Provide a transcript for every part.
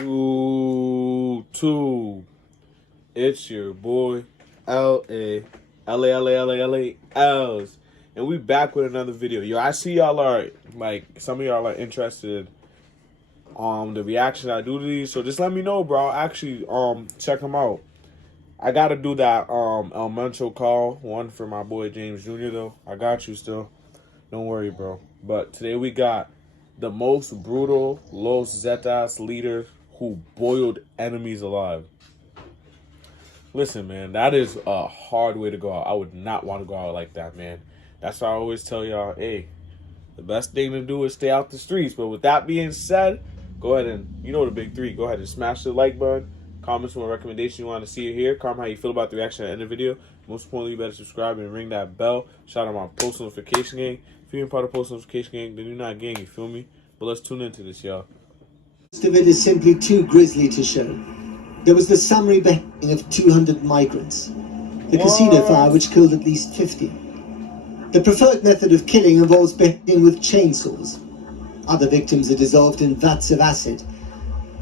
YouTube. It's your boy LAElsTv, and we back with another video. Yo, I see y'all are some of y'all are interested the reaction I do to these, so just let me know, bro. I'll actually check them out. I gotta do that elemental call one for my boy James Jr. though. I got you still. Don't worry, bro. But today we got the most brutal Los Zetas leader who boiled enemies alive. Listen, man, that is a hard way to go out. I would not want to go out like that, man. That's why I always tell y'all, hey, the best thing to do is stay out the streets. But with that being said, go ahead and, you know the big three, go ahead and smash the like button. Comment some recommendation you want to see it here. Comment how you feel about the reaction at the end of the video. Most importantly, you better subscribe and ring that bell. Shout out my post notification gang. If you're part of post notification gang, then you're not gang, you feel me? But let's tune into this, y'all. Most of it is simply too grisly to show. There was the summary beheading of 200 migrants. The casino fire, which killed at least 50. The preferred method of killing involves beheading with chainsaws. Other victims are dissolved in vats of acid.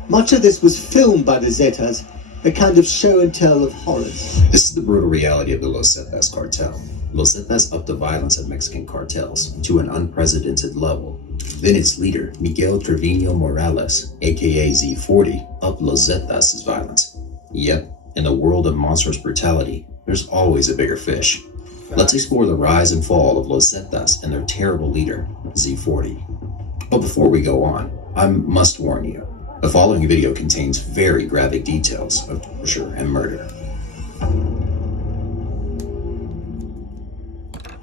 Much of this was filmed by the Zetas, a kind of show and tell of horrors. This is the brutal reality of the Los Zetas cartel. Los Zetas upped the violence of Mexican cartels to an unprecedented level. Then its leader, Miguel Trevino Morales, aka Z40, upped Los Zetas' violence. Yep, in the world of monstrous brutality, there's always a bigger fish. Let's explore the rise and fall of Los Zetas and their terrible leader, Z40. But before we go on, I must warn you, the following video contains very graphic details of torture and murder.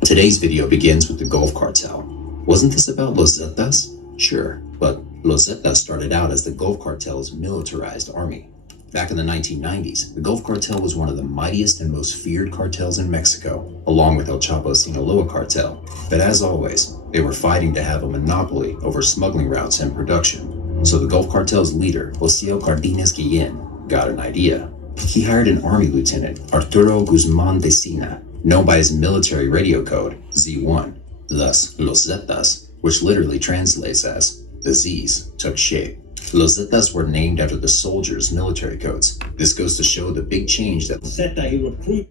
Today's video begins with the Gulf Cartel. Wasn't this about Los Zetas? Sure, but Los Zetas started out as the Gulf Cartel's militarized army. Back in the 1990s, the Gulf Cartel was one of the mightiest and most feared cartels in Mexico, along with El Chapo's Sinaloa cartel. But as always, they were fighting to have a monopoly over smuggling routes and production. So the Gulf Cartel's leader, Jose Cardenas Guillen, got an idea. He hired an army lieutenant, Arturo Guzman de Sina, known by his military radio code, Z1. Thus, Los Zetas, which literally translates as the Z's, took shape. Los Zetas were named after the soldiers' military codes. This goes to show the big change that Zeta he recruited.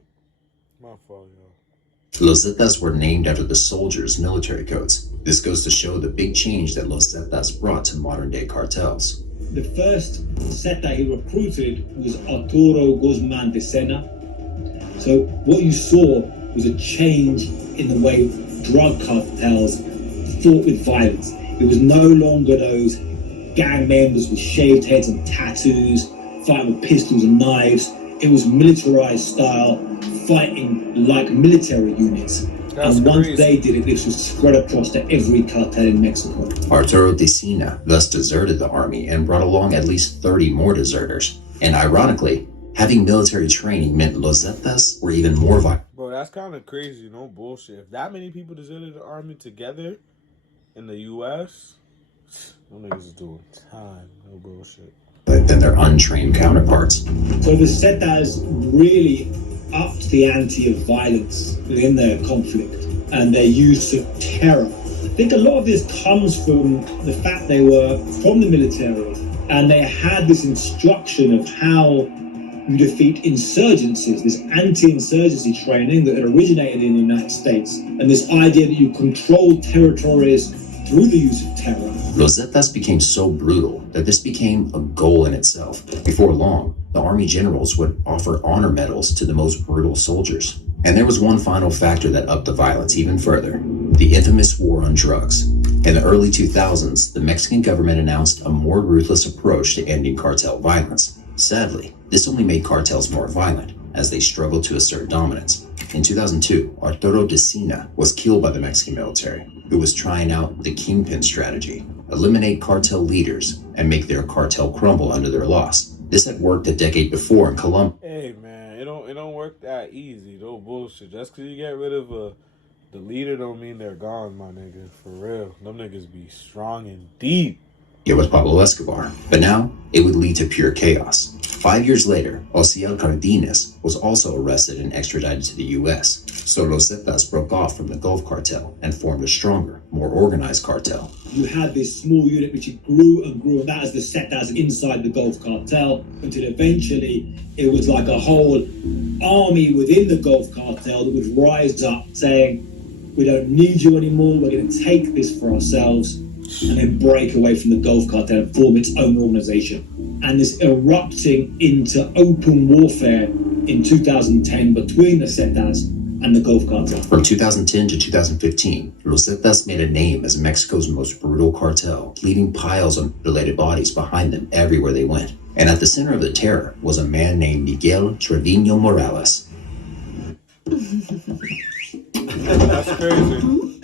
Los Zetas were named after the soldiers' military codes. This goes to show the big change that Los Zetas brought to modern-day cartels. The first Zeta he recruited was Arturo Guzman de Sena. So what you saw was a change in the way drug cartels fought with violence. It was no longer those gang members with shaved heads and tattoos, fighting with pistols and knives. It was militarized style, fighting like military units. And once they did it, this was spread across to every cartel in Mexico. Arturo de Sena thus deserted the army and brought along at least 30 more deserters. And ironically, having military training meant Los Zetas were even more violent. Bro, that's kind of crazy, no bullshit. If that many people deserted the army together in the U.S., them niggas is doing time, no bullshit. Than their untrained counterparts. So the Zetas really upped the ante of violence within their conflict and their use of terror. I think a lot of this comes from the fact they were from the military and they had this instruction of how you defeat insurgencies, this anti-insurgency training that had originated in the United States, and this idea that you control territories through the use of terror. Los Zetas became so brutal that this became a goal in itself. Before long, the army generals would offer honor medals to the most brutal soldiers. And there was one final factor that upped the violence even further: the infamous war on drugs. In the early 2000s, the Mexican government announced a more ruthless approach to ending cartel violence. Sadly, this only made cartels more violent as they struggled to assert dominance. In 2002, Arturo de Sena was killed by the Mexican military, who was trying out the kingpin strategy: eliminate cartel leaders and make their cartel crumble under their loss. This had worked a decade before in Colombia. Hey man, it don't work that easy, no bullshit. Just cause you get rid of the leader don't mean they're gone, my nigga. For real, them niggas be strong and deep. It was Pablo Escobar, but now it would lead to pure chaos. 5 years later, Osiel Cardenas was also arrested and extradited to the US. So Los Zetas broke off from the Gulf Cartel and formed a stronger, more organized cartel. You had this small unit which grew and grew, and that is the Zetas inside the Gulf Cartel, until eventually it was like a whole army within the Gulf Cartel that would rise up saying, we don't need you anymore, we're going to take this for ourselves, and then break away from the Gulf Cartel and form its own organization. And this erupting into open warfare in 2010 between the Zetas and the Gulf Cartel. From 2010 to 2015, Los Zetas made a name as Mexico's most brutal cartel, leaving piles of mutilated bodies behind them everywhere they went. And at the center of the terror was a man named Miguel Trevino Morales. That's crazy.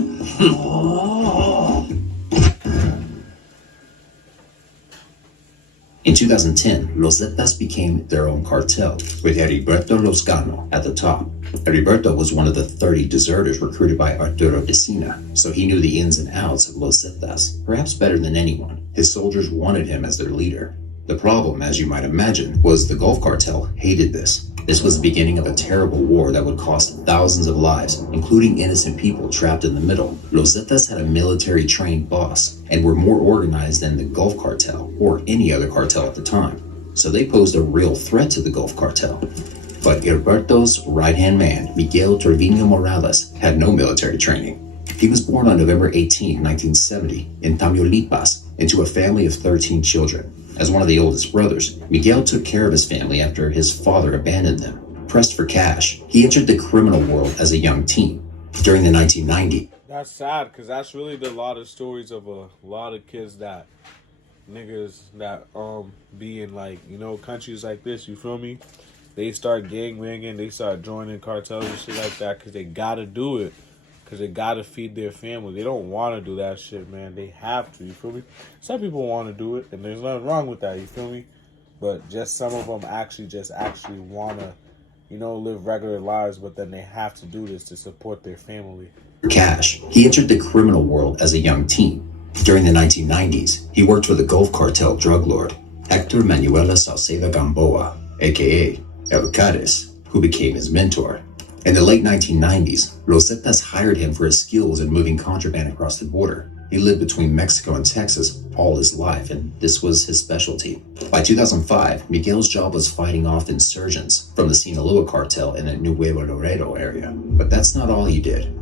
In 2010, Los Zetas became their own cartel, with Heriberto Lozcano at the top. Heriberto was one of the 30 deserters recruited by Arturo Decina, so he knew the ins and outs of Los Zetas, perhaps better than anyone. His soldiers wanted him as their leader. The problem, as you might imagine, was the Gulf Cartel hated this. This was the beginning of a terrible war that would cost thousands of lives, including innocent people trapped in the middle. Los Zetas had a military-trained boss and were more organized than the Gulf Cartel or any other cartel at the time, so they posed a real threat to the Gulf Cartel. But Heriberto's right-hand man, Miguel Trevino Morales, had no military training. He was born on November 18, 1970, in Tamaulipas, into a family of 13 children. As one of the oldest brothers, Miguel took care of his family after his father abandoned them. Pressed for cash, he entered the criminal world as a young teen. During the 1990s, That's sad, because that's really a lot of stories of a lot of kids that niggas that be in, like, you know, countries like this, you feel me? They start gangbanging, they start joining cartels and shit like that because they gotta do it. Because they gotta feed their family. They don't want to do that shit, man. They have to, you feel me? Some people want to do it, and there's nothing wrong with that, you feel me? But just some of them actually want to, you know, live regular lives, but then they have to do this to support their family. cash, he entered the criminal world as a young teen. During the 1990s, he worked for the Gulf Cartel drug lord, Hector Manuela Salceda Gamboa, aka El Cares, who became his mentor. In the late 1990s, Los Zetas hired him for his skills in moving contraband across the border. He lived between Mexico and Texas all his life, and this was his specialty. By 2005, Miguel's job was fighting off insurgents from the Sinaloa cartel in the Nuevo Laredo area. But that's not all he did.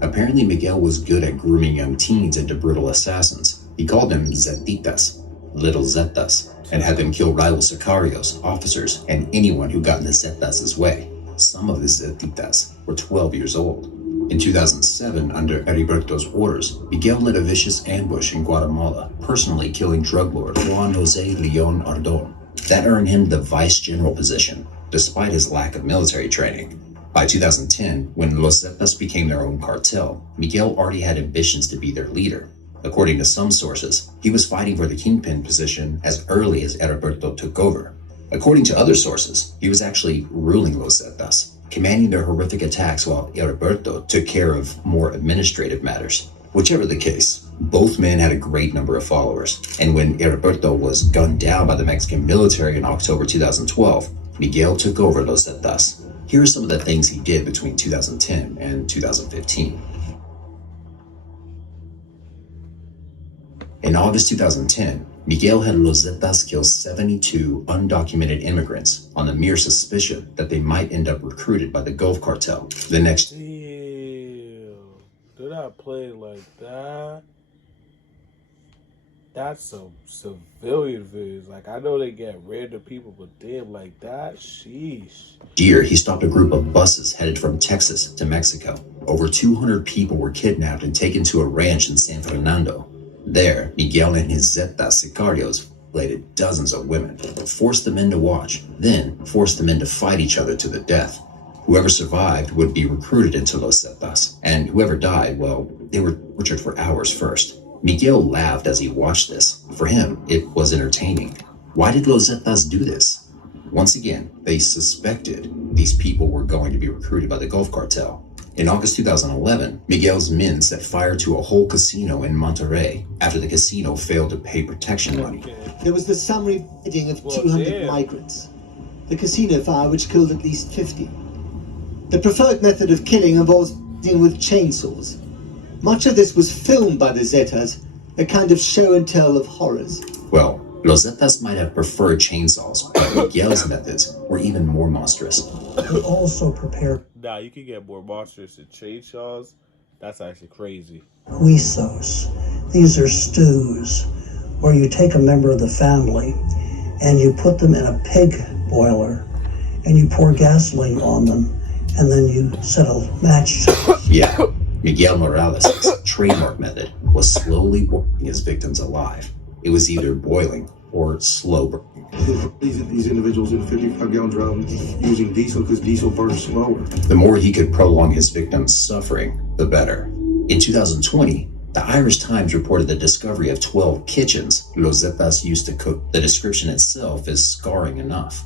Apparently, Miguel was good at grooming young teens into brutal assassins. He called them Zetitas, little Zetas, and had them kill rival sicarios, officers, and anyone who got in the Zetas' way. Some of the Zetitas were 12 years old. In 2007, under Heriberto's orders, Miguel led a vicious ambush in Guatemala, personally killing drug lord Juan Jose Leon Ardon. That earned him the vice general position, despite his lack of military training. By 2010, when Los Zetas became their own cartel, Miguel already had ambitions to be their leader. According to some sources, he was fighting for the kingpin position as early as Heriberto took over. According to other sources, he was actually ruling Los Zetas, commanding their horrific attacks while Heriberto took care of more administrative matters. Whichever the case, both men had a great number of followers, and when Heriberto was gunned down by the Mexican military in October 2012, Miguel took over Los Zetas. Here are some of the things he did between 2010 and 2015. In August 2010, Miguel had Los Zetas kill 72 undocumented immigrants on the mere suspicion that they might end up recruited by the Gulf Cartel. The next Damn. Did I play like that? That's some civilian videos. Like, I know they get random people, but damn, like that? Sheesh. year, he stopped a group of buses headed from Texas to Mexico. Over 200 people were kidnapped and taken to a ranch in San Fernando. There, Miguel and his Zetas sicarios violated dozens of women, forced the men to watch, then forced the men to fight each other to the death. Whoever survived would be recruited into Los Zetas, and whoever died, well, they were tortured for hours first. Miguel laughed as he watched this. For him, it was entertaining. Why did Los Zetas do this? Once again, they suspected these people were going to be recruited by the Gulf Cartel. In August 2011, Miguel's men set fire to a whole casino in Monterrey after the casino failed to pay protection money. There was the summary bidding of 200 migrants. the casino fire which killed at least 50. The preferred method of killing involves dealing with chainsaws. Much of this was filmed by the Zetas, a kind of show and tell of horrors. Well, Los Zetas might have preferred chainsaws, but Miguel's methods were even more monstrous. They also prepared Nah, you can get more monsters than chainsaws. That's actually crazy. huesos. These are stews where you take a member of the family and you put them in a pig boiler and you pour gasoline on them and then you set a match to it. Yeah, Miguel Morales' trademark method was slowly burning his victims alive. It was either boiling or slow burning. These individuals in a 55-gallon drum using diesel because diesel burns slower. The more he could prolong his victims' suffering, the better. In 2020, the Irish Times reported the discovery of 12 kitchens Los Zetas used to cook. The description itself is scarring enough.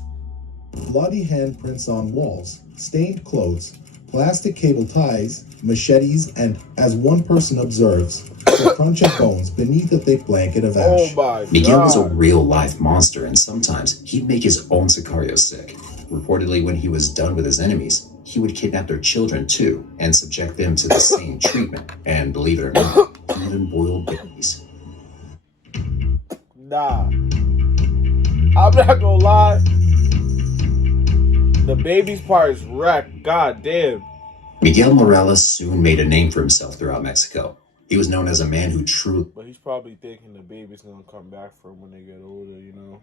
Bloody handprints on walls, stained clothes, plastic cable ties, machetes, and, as one person observes, the crunch of bones beneath a thick blanket of Oh ash. my Miguel was a god. real-life monster, and sometimes he'd make his own sicarios sick. Reportedly, when he was done with his enemies, he would kidnap their children too, and subject them to the same treatment. And believe it or not, even boiled babies. Nah. I'm not gonna lie. The baby's part is wrecked. God damn. Miguel Morales soon made a name for himself throughout Mexico. He was known as a man who truly But he's probably thinking the baby's gonna come back for him when they get older, you know.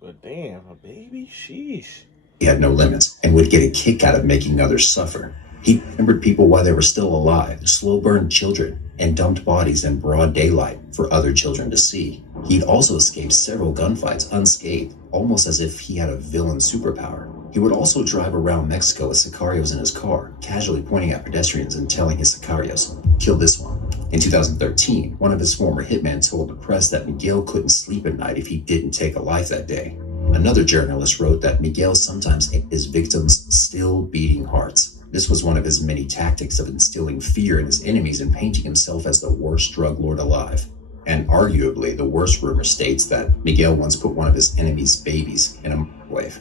But damn, a baby? Sheesh. had no limits and would get a kick out of making others suffer. He remembered people while they were still alive, slow-burned children, and dumped bodies in broad daylight for other children to see. He'd also escaped several gunfights unscathed, almost as if he had a villain superpower. He would also drive around Mexico with sicarios in his car, casually pointing at pedestrians and telling his sicarios, "Kill this one." In 2013, one of his former hitmen told the press that Miguel couldn't sleep at night if he didn't take a life that day. Another journalist wrote that Miguel sometimes ate his victims' still beating hearts. This was one of his many tactics of instilling fear in his enemies and painting himself as the worst drug lord alive. And arguably, the worst rumor states that Miguel once put one of his enemies' babies in a microwave.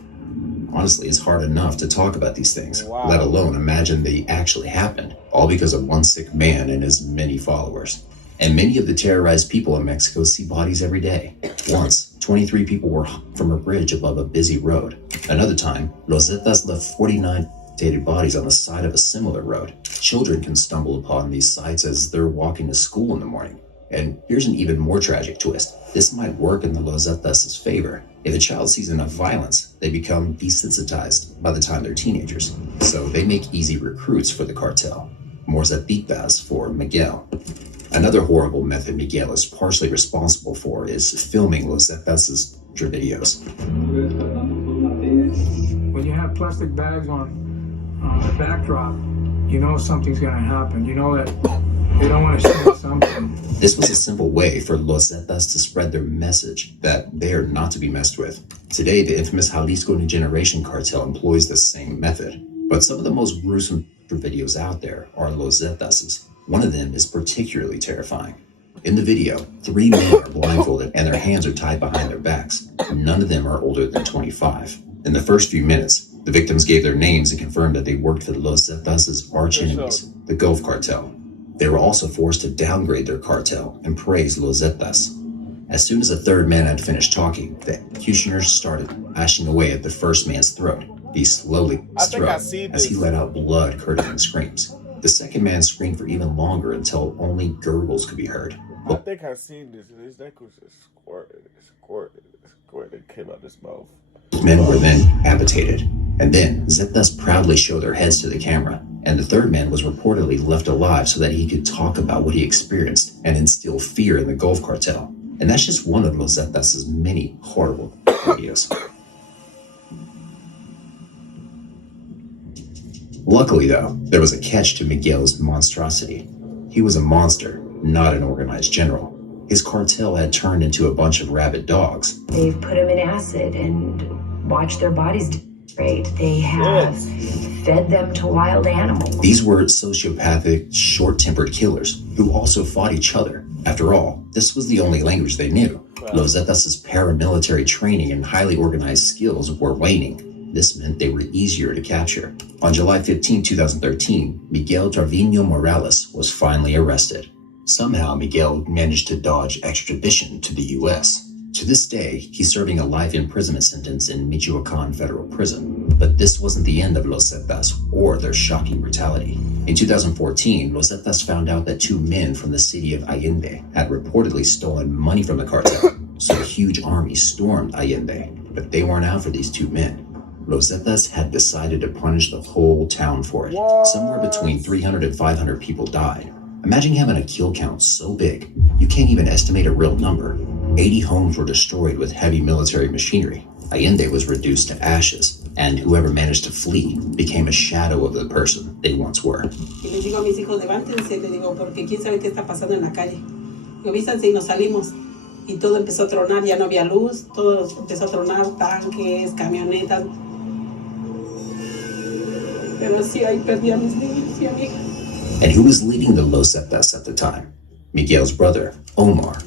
Honestly, it's hard enough to talk about these things, Wow. let alone imagine they actually happened, all because of one sick man and his many followers. And many of the terrorized people in Mexico see bodies every day. Once, 23 people were hung from a bridge above a busy road. Another time, Los Zetas left 49 dead bodies on the side of a similar road. Children can stumble upon these sites as they're walking to school in the morning. And here's an even more tragic twist. This might work in the Los Zetas' favor. If a child sees enough violence, they become desensitized by the time they're teenagers. So they make easy recruits for the cartel. More Zetas for Miguel. Another horrible method Miguel is partially responsible for is filming Los Zetas' videos. When you have plastic bags on the backdrop, you know something's going to happen. You know that they don't want to say something. This was a simple way for Los Zetas to spread their message that they are not to be messed with. Today, the infamous Jalisco New Generation cartel employs the same method. But some of the most gruesome videos out there are Los Zetas'. One of them is particularly terrifying. In the video, 3 men are blindfolded and their hands are tied behind their backs. None of them are older than 25. In the first few minutes, the victims gave their names and confirmed that they worked for the Los Zetas' arch enemies, the Gulf Cartel. They were also forced to downgrade their cartel and praise Los Zetas. As soon as the third man had finished talking, the executioners started lashing away at the first man's throat. He slowly I think I struck seen as he this. let out blood-curdling screams. The second man screamed for even longer until only gurgles could be heard. I think I've seen this. His neck was just squirting. It came out his mouth. Both men were then amputated, and then Zetas proudly showed their heads to the camera, and the third man was reportedly left alive so that he could talk about what he experienced and instill fear in the Gulf Cartel. And that's just one of Los Zetas' many horrible videos. Luckily, though, there was a catch to Miguel's monstrosity. He was a monster, not an organized general. His cartel had turned into a bunch of rabid dogs. They've put them in acid and watched their bodies deteriorate. They have fed them to wild animals. These were sociopathic, short-tempered killers who also fought each other. After all, this was the only language they knew. Los Zetas' paramilitary training and highly organized skills were waning. This meant they were easier to capture. On July 15, 2013, Miguel Trevino Morales was finally arrested. Somehow, Miguel managed to dodge extradition to the U.S. To this day, he's serving a life imprisonment sentence in Michoacan Federal Prison. But this wasn't the end of Los Zetas or their shocking brutality. In 2014, Los Zetas found out that 2 men from the city of Allende had reportedly stolen money from the cartel. So a huge army stormed Allende, but they weren't out for these 2 men. Los Zetas had decided to punish the whole town for it. Somewhere between 300 and 500 people died. Imagine having a kill count so big, you can't even estimate a real number. 80 homes were destroyed with heavy military machinery. Allende was reduced to ashes, and whoever managed to flee became a shadow of the person they once were. Y les digo a mis hijos, levántense, les digo, porque quién sabe qué está pasando en la calle. Y avísanse y nos salimos. Y todo empezó a tronar, ya no había luz, todo empezó a tronar, tanques, camionetas. Pero sí, ahí perdí a mis niños y a mi hija. And who was leading the Los Zetas at the time? Miguel's brother, Omar.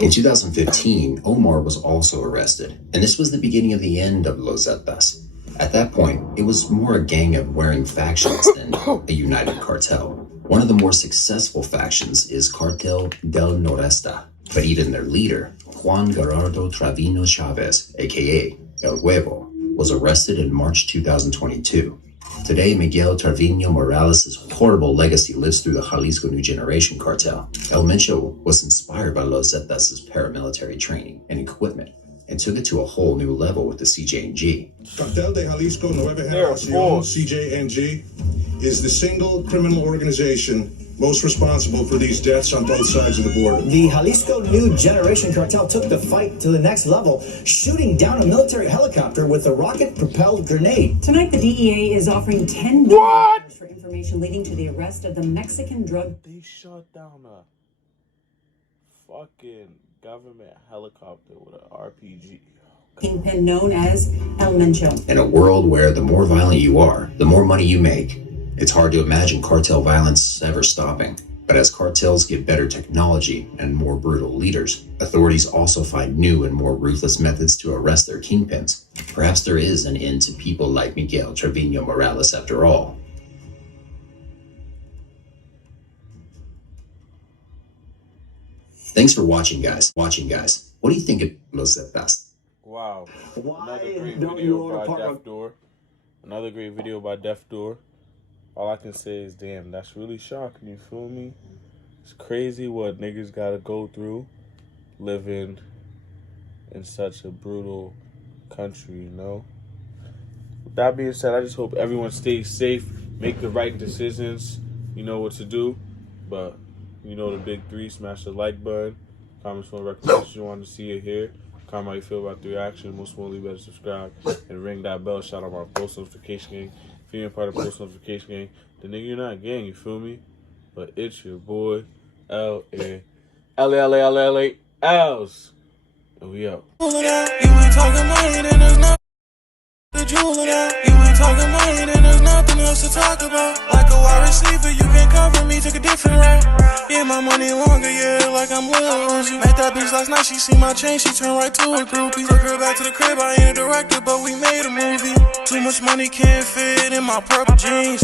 In 2015, Omar was also arrested, and this was the beginning of the end of Los Zetas. At that point, it was more a gang of warring factions than a united cartel. One of the more successful factions is Cartel del Noreste, but even their leader, Juan Gerardo Trevino Chavez, aka El Huevo, was arrested in March 2022. Today, Miguel Trevino Morales' horrible legacy lives through the Jalisco New Generation cartel. El Mencho was inspired by Los Zetas' paramilitary training and equipment and took it to a whole new level with the CJNG. Cartel de Jalisco Nueva Generación, CJNG, is the single criminal organization most responsible for these deaths on both sides of the border. The Jalisco New Generation cartel took the fight to the next level, shooting down a military helicopter with a rocket-propelled grenade. Tonight, the DEA is offering $10 million for information leading to the arrest of the Mexican drug. They shot down a fucking government helicopter with an RPG. Kingpin known as El Mencho. In a world where the more violent you are, the more money you make, it's hard to imagine cartel violence ever stopping. But as cartels get better technology and more brutal leaders, authorities also find new and more ruthless methods to arrest their kingpins. Perhaps there is an end to people like Miguel Trevino Morales after all. Thanks for watching, guys. What do you think of Los Zetas? Wow. Why Another great don't video you own a by partner? Deaf Door. Another great video by Deaf Door. All I can say is, damn, that's really shocking, you feel me? It's crazy what niggas gotta go through living in such a brutal country, you know? With that being said, I just hope everyone stays safe, make the right decisions, you know what to do. But, you know the big 3, smash the like button, comments on recommendations you want to see it here, comment how you feel about the reaction, most importantly, better subscribe, and ring that bell, shout out my post notification gang. If you ain't part of post notification gang, then nigga you're not a gang, you feel me? But it's your boy, LAElsTv, and we out. You ain't talking money, then there's nothing to jewel it out. You ain't talking money, then there's nothing else to talk about. Like a wide receiver, you can't cover me, take a different route. Yeah, my money longer, yeah, like I'm Lil Uzi. Met that bitch last night, she see my chain, she turned right to a groupie. Took her back to the crib, I ain't a director, but we made a movie. Too much money can't fit in my purple jeans.